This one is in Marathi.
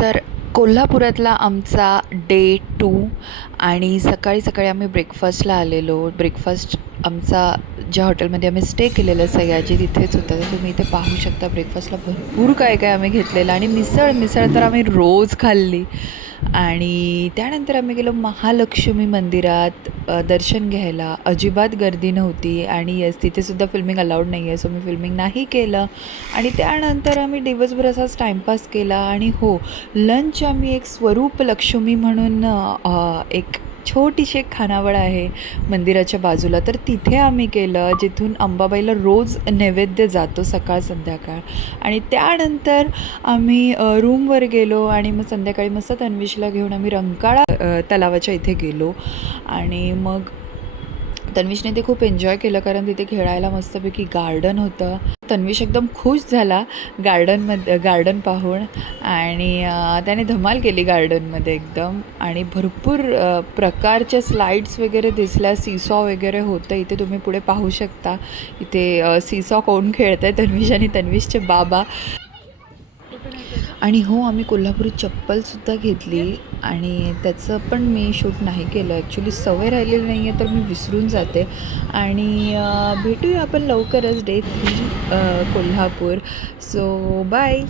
तर कोल्हापुरातला आमचा डे 2 आणि सकाळी सकाळी आम्ही ब्रेकफास्टला आलेलो. ब्रेकफास्ट आमचा ज्या हॉटेलमध्ये आम्ही स्टे केलेलं सयाजी तिथेच होतं. तर तुम्ही इथे पाहू शकता ब्रेकफास्टला भरपूर काय काय आम्ही घेतलेलं आणि मिसळ मिसळ तर आम्ही रोज खाल्ली. आणि त्यानंतर आम्ही गेलो महालक्ष्मी मंदिरात दर्शन घ्यायला. अजिबात गर्दी नव्हती आणि येस तिथेसुद्धा फिल्मिंग अलाउड नाही आहे, सो मी फिल्मिंग नाही केलं. आणि त्यानंतर आम्ही दिवसभर असाच टाईमपास केला. आणि हो, लंच आम्ही एक स्वरूप लक्ष्मी म्हणून एक छोटीशी एक खानावळ आहे मंदिराच्या बाजूला, तर तिथे आम्ही केलं, जिथून अंबाबाईला रोज नैवेद्य जातो सकाळ संध्याकाळ. आणि त्यानंतर आम्ही रूमवर गेलो आणि मग संध्याकाळी मस्त तन्विशला घेऊन आम्ही रंकाळा तलावाच्या इथे गेलो. आणि मग तन्विशने ते खूप एन्जॉय केलं, कारण तिथे खेळायला मस्तपैकी गार्डन होतं. तन्विश एकदम खुश झाला गार्डन पाहून. आणि त्याने धमाल केली गार्डनमध्ये एकदम. आणि भरपूर प्रकारच्या स्लाईड्स वगैरे दिसल्या, सीसॉ वगैरे होतं इथे, तुम्ही पुढे पाहू शकता. इथे सीसॉ कोण खेळतं आहे, तन्विश आणि तन्विशचे बाबा. आणि हो, आम्ही कोल्हापुरी चप्पलसुद्धा घेतली आणि त्याचं पण मी शूट नाही केलं. ॲक्च्युली सवय राहिलेली नाही आहे, तर मी विसरून जाते. आणि भेटूया आपण लवकरच डे 3 कोल्हापूर. So bye.